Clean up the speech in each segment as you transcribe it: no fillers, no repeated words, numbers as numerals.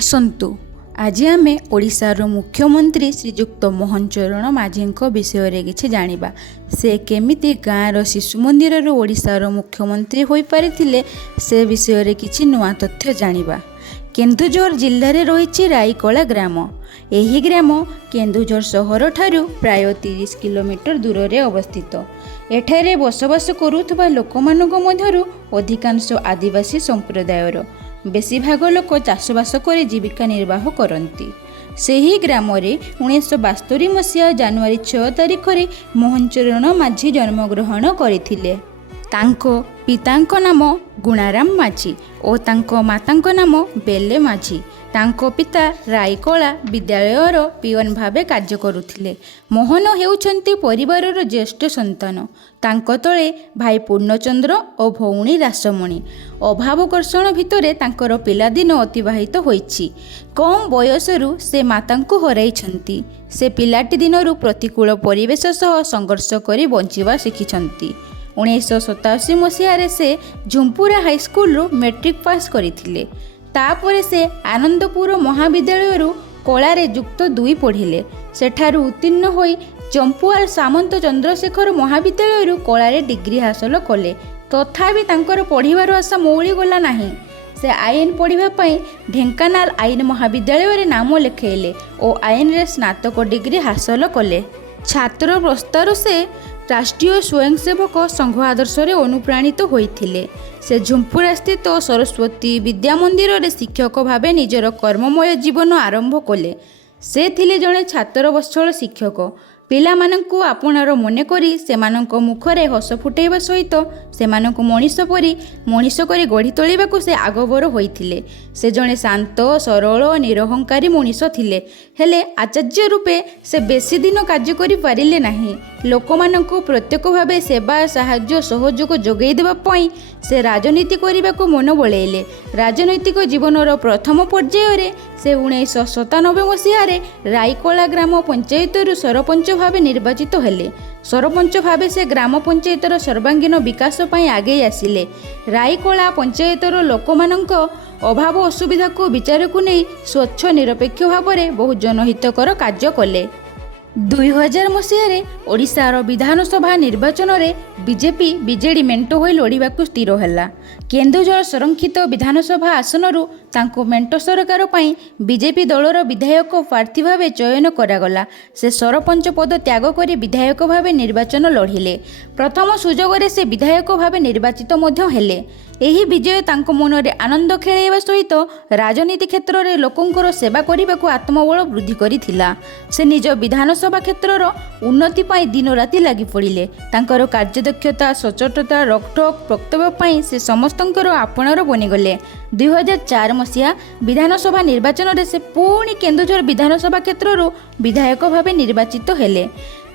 आसन्तु आज आमे ओडिशार मुख्यमंत्री श्रीजुक्त मोहन चरण माझी विषय किछि जानिबा। से केमिति गाँवर शिशु मंदिर ओडिशार मुख्यमंत्री होई पारिथिले से विषय किछि नुआ तथ्य जानिबा। केन्दुझर जिल्लार रही राईकला ग्राम। एही ग्राम केन्दुझर सहर ठारू प्राय 30 किलोमीटर दूर रे अवस्थित। एठारे बसवास करुथबा लोकमानक मध्यरु अधिकांश आदिवासी संप्रदायर। बेसी भाग लोक चाषबास कर जीविका निर्वाह करती। सेही ग्राम रे 1972 मसीहा जानुआरी 6 तारिख रे मोहन चरण माझी जन्मग्रहण करथिले। तांको पितांको नाम गुणाराम माझी और तांको मातांको नाम बेले माझी। तांको पिता राईकला विद्यालयर पियन भावे कार्य करुथिले। मोहन हेउछंती परिवारर ज्येष्ठ संतान। तांको तळे भाई पूर्णचंद्र और भौणी रासमणी। अभाव कर्षण भितरे तांकर पिलादिन अतिबाहित होईछि। कम बयसरु से मातांकु हराइछंती। से पिलाटी दिनरु प्रतिकूल परिवेश सह संघर्ष करी बंचिबा शिखिछंती। 1987 मसीह से झुंपुरा हाईस्कूल मैट्रिक पास करथिले। तापरे से आनंदपुर महाविद्यालय कलारे युक्त 2 पढ़िले। सेठारु उत्तीर्ण होई चंपुआर सामंत चंद्रशेखर महाविद्यालय कलारे डिग्री हासिल कले। तथापि तांकर पढ़िबार आशा मौली गला नाही। से आईन पढ़िबा पई ढेंकानाल आईन महाविद्यालय रे नाम लेखैले और आईन रे स्नातक डिग्री हासिल कले। छात्र प्रस्तार से राष्ट्रीय स्वयंसेवक संघ आदर्श रे अनुप्राणित होइथिले। से झुंपुरा स्थित सरस्वती विद्या मंदिर रे शिक्षक भावे निजर कर्ममय जीवन आरंभ कले। से थिले जणे छात्र वत्सल शिक्षक। पिला मानंकु आपणार मने करी सेमानंक मुखरे हस फुटेबा सहित सेमानंकु मनीष करी गढ़ी तोलिबाकु से आगबर होइथिले। से जणे शांत सरल निरहंकारी मनीष थिले। हेले आचार्य रूपे से बेसी दिन कार्य करि पारिले नाही। लोकमानंकु प्रत्येक भावे सेवा साहाय्य सहयोग जोगै देबा पई से राजनीति करिबाकु मन बळेले। राजनैतिक जीवनर प्रथम पर्याय रे से 1997 मसीह राईकला ग्राम पंचायतर सरपंच भावे निर्वाचित हेले। सरपंच भावे से ग्राम पंचायतर सर्वांगीन विकास पई आगे आसिले। राईकला पंचायतर लोकमानंक अभाव असुविधा को विचार को नहीं स्वच्छ निरपेक्ष भाव में बहु जनहितकर कार्य कले। 2000 मसीह ओडिशार विधानसभा निर्वाचन रे बीजेपी बीजेडी मेंट होई लड़िबाकु स्थिर हैला। केन्दुझर संरक्षित विधानसभा आसनरु तांको मेंट सरकार पई बीजेपी दलर विधायक प्रार्थी भावे चयन करागला। से सरपंच पद त्याग करी विधायक भावे निर्वाचन लढ़िले। प्रथम सुजोग रे से विधायक भावे निर्वाचित मध्य हेले। एही विजय तांको मनरे आनंद खेळेबा सहित राजनीति क्षेत्र रे लोकंकर सेवा करिबाकु आत्मबल वृद्धि करिथिला। से निज विधानसभा क्षेत्रर उन्नति पई दिन राति लागि पड़िले। तांकर कार्यदक्षता सचोटता रकठक वक्तव्य पई से समस्तंकर आपणार बनिगले। 2004 मसीहा विधानसभा निर्वाचन रे से पुणी केन्दुझर विधानसभा क्षेत्रर विधायक भावे निर्वाचित हेले।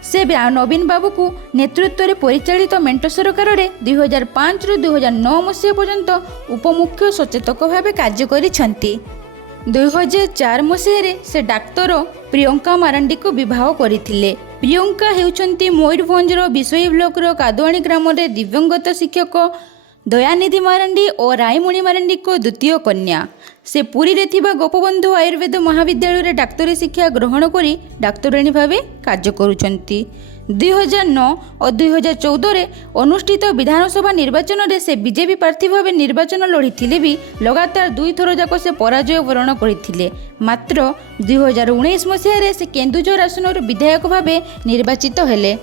से नवीन बाबू को नेतृत्व रे परिचालित मेंट सरकार रे 2005 रु 2009 मसीहा पर्यंत उपमुख्य सचेतक भावे कार्य करिसंती। 2004 मसीह से डाक्तर प्रियंका मारांडी को विवाह करथिले। प्रियंका हेउचंती मयूरभंजर विषयी ब्लॉकर कादुआणी ग्राम रे दिव्यंगत शिक्षक दयानिधि मारांडी और रायमणि मारांडी को द्वितीय कन्या। से पुरी रे थिबा गोपबंधु आयुर्वेद महाविद्यालय रे डाक्तरी शिक्षा ग्रहण करी डाक्तराणी भावे कार्य करुचंती। 2009 और 2014 रे अनुष्ठित विधानसभा निर्वाचन रे से बीजेपी प्रार्थी भावे निर्वाचन लड़िथिले भी लगातार 2 थर जाक से पराजय वरण करथिले। मात्र 2019 मसीह रे से केन्दुझर आसनर विधायक भावे निर्वाचित हेले।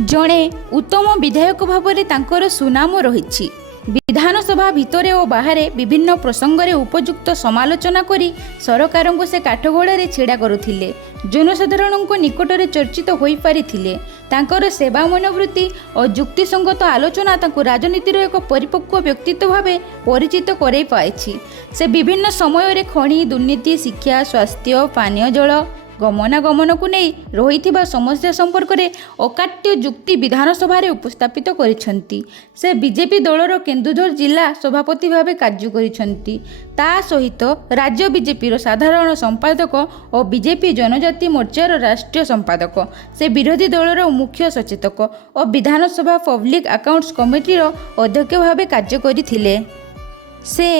जणे उत्तम विधायक भाव तांकर सुनाम रहिछि। विधानसभा भितरे और बाहर विभिन्न प्रसंग रे उपयुक्त समालोचना करी सरकार को से काठगोड़ा छिड़ा करुथिले। जनसाधारण निकट में चर्चित होई पारिथिले। तांकर सेवा मनोवृत्ति और युक्तिसंगत आलोचना तांको राजनीतिर एक परिपक्व व्यक्तित्व भावे परिचित कराई पाइछि। से विभिन्न समय रे खनि दुर्नीति शिक्षा स्वास्थ्य पानीय जल गमनागमन को नहीं रही समस्या संपर्क में अकाट्य युक्ति विधानसभा उपस्थापित करिसंती। से बीजेपी दलर केन्दुझर जिला सभापति भावे कार्य करिसंती। ता सहित राज्य बीजेपी साधारण संपादक और बीजेपी जनजाति मोर्चार राष्ट्रीय संपादक। से विरोधी दलर मुख्य सचेतक और विधानसभा पब्लिक अकाउंट्स कमिटीर अध्यक्ष भावे कार्य करथिले। से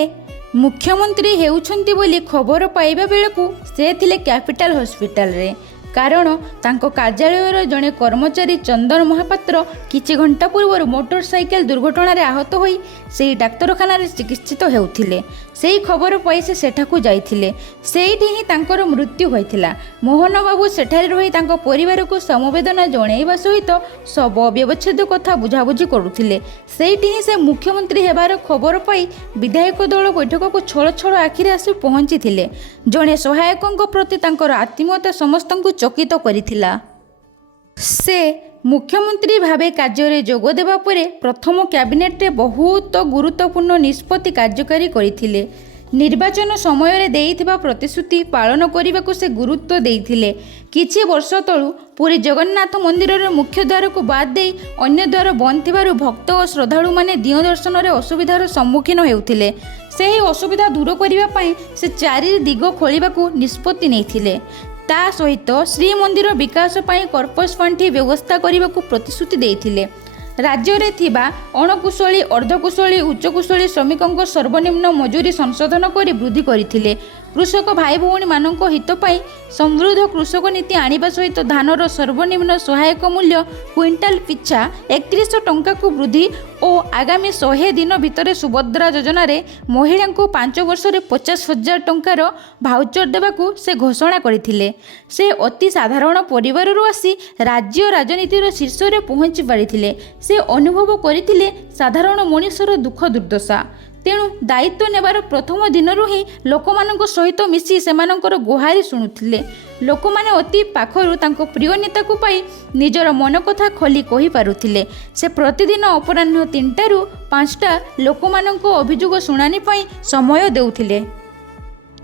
मुख्यमंत्री हेउछंती बोली खबर पाइबा बेलकु से थिले कैपिटल हॉस्पिटल रे। कारण तांको कार्यालयर जड़े कर्मचारी चंदन महापात्र किछि घंटा पूर्व मोटरसाइकेल दुर्घटना आहत होई सेही डाक्तरखाना चिकित्सित हेउथिले। सेही खबर पाई से सेठाकु जाइथिले। सेठी ही तांकर मृत्यु होइथिला। मोहन बाबू सेठारे रही तांको परिवार को समवेदना जणाइबा सहित शव व्यवच्छेद कथा बुझाबुझी करुथिले। सेठी ही से मुख्यमंत्री हेबार खबर पाई विधायक दल बैठक को छळ छळ आखिरे आसी पहुंचीथिले। जणे सहायकଙ୍କ प्रति तांकर आत्मीयता समस्तଙ୍କୁ चकित करिथिला। से मुख्यमंत्री भावे कार्य जोग देबा परे प्रथम कैबिनेट रे बहुत गुरुत्वपूर्ण निष्पत्ति कार्यकारी करथिले। निर्वाचन समय रे देइथिबा प्रतिश्रुति पालन करने से गुरुत्व देइथिले। किछि वर्ष तळु पुरी जगन्नाथ मंदिर रे मुख्य द्वार को बाद दे अन्य द्वार बंद थिबारु भक्त और श्रद्धालु माने दियो दर्शन रे असुविधार सम्मुखीन हेउथिले। सेही असुविधा दूर करिबा पई से चारि दिग खोलिबाकू निष्पत्ति नेइथिले। ता सहित श्रीमंदिर विकास पाई कर्पस पांठी व्यवस्था करने को प्रतिश्रुति देइथिले। राज्य रे थिबा अणकुशली अर्धकुशली उच्चकुशली श्रमिकों सर्वनिम्न मजूरी संशोधन कर वृद्धि करथिले। कृषक भाई भौणी मानक हित पाई समृद्ध कृषक नीति आनिबा सहित धानर सर्वनिम्न सहायक मूल्य क्विंटाल पिछा 3100 टंका को वृद्धि और आगामी 100 दिन भितर सुभद्रा योजना रे महिला को 5 वर्ष रे 50,000 टंकार भाउचर देवाकू से घोषणा करथिले। से अति साधारण परिवार आसी राज्य राजनीतिर शीर्ष रे पहुंची पारिथिले। से अनुभव करथिले साधारण मनुष्यर दुख दुर्दशा। तेणु दायित्व नेबार प्रथम दिनरू ही लोकमानक सहित मिसी सेमानकर गुहारी शुणुथिले। लोकमाने अति पाखरु तांको प्रिय नेता को पाई निजर मन कथा खोली कहि पारुथिले। से प्रतिदिन अपराह्न 3टारू 5टा लोकमानक अभियोग शुणानी पाई समय देउथिले।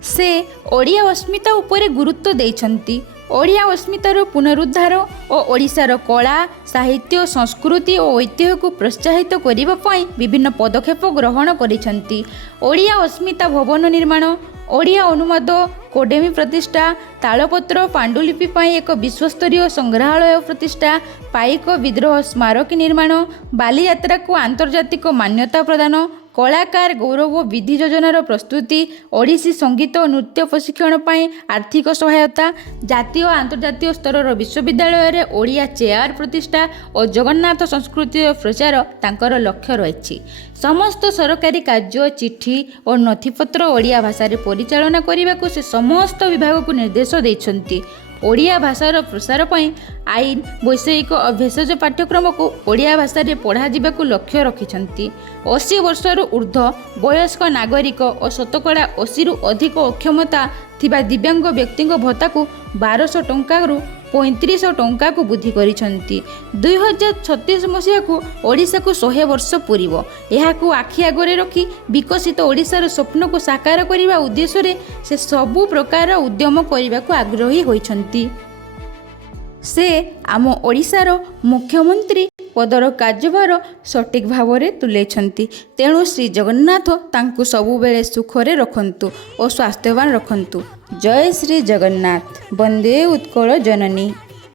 से ओडिया अस्मिता उपरे गुरुत्व देइछंती। ओडिया अस्मितार पुनरुद्धार और ओडिशार कला साहित्य संस्कृति और ऐतिह्य को प्रोत्साहित करने पाई विभिन्न पदक्षेप ग्रहण करिसेंती। ओडिया अस्मिता भवन निर्माण, ओडिया अनुवाद कोडेमी प्रतिष्ठा, तालपत्र पांडुलिपि पाई एक विश्वस्तरीय संग्रहालय प्रतिष्ठा, पाइक विद्रोह स्मारक निर्माण, बालीयात्रा को आंतर्जातिक मान्यता प्रदान, कलाकार गौरव विधि योजनार प्रस्तुति, ओडिसी संगीत और नृत्य प्रशिक्षण पाई आर्थिक सहायता, जातीय और अंतर्जातीय स्तर विश्वविद्यालय रे ओडिया चेयर प्रतिष्ठा और जगन्नाथ संस्कृति प्रचार तांकर लक्ष्य रही। समस्त सरकारी कार्य चिठी और नथिपत्र ओडिया भाषा रे परिचालना करने को से समस्त विभाग को निर्देश देइछंती। ओडिया भाषार प्रसार पाई आईन वैषयिक और भेषज पाठ्यक्रम को ओडिया भाषा रे पढ़ा जिबाकू लक्ष्य रखिछंती। 80 वर्षर ऊर्ध्व वयस्क नागरिक और शतकड़ा 80 रु अधिक अक्षमता थिबा दिव्यांग व्यक्ति भत्ता को 1200 टंका रु 3500 टंका को वृद्धि करिछंती। 2036 मसीहा को ओडिशा को 100 वर्ष पूरीब। एहाकू आखि आगरे रखी विकसित ओडिशार स्वप्न को साकार करिबा उद्देश्य रे से सबु प्रकार उद्यम करने को आग्रही होइछंती। से आम ओडिशार मुख्यमंत्री पदर कार्यभार सठिक भाव में तुलेछंती। तेणु श्री जगन्नाथ तांकु सबुबेले सुखरे रखंतु और स्वास्थ्यवान रखंतु। जय श्री जगन्नाथ। वंदे उत्कल जननी।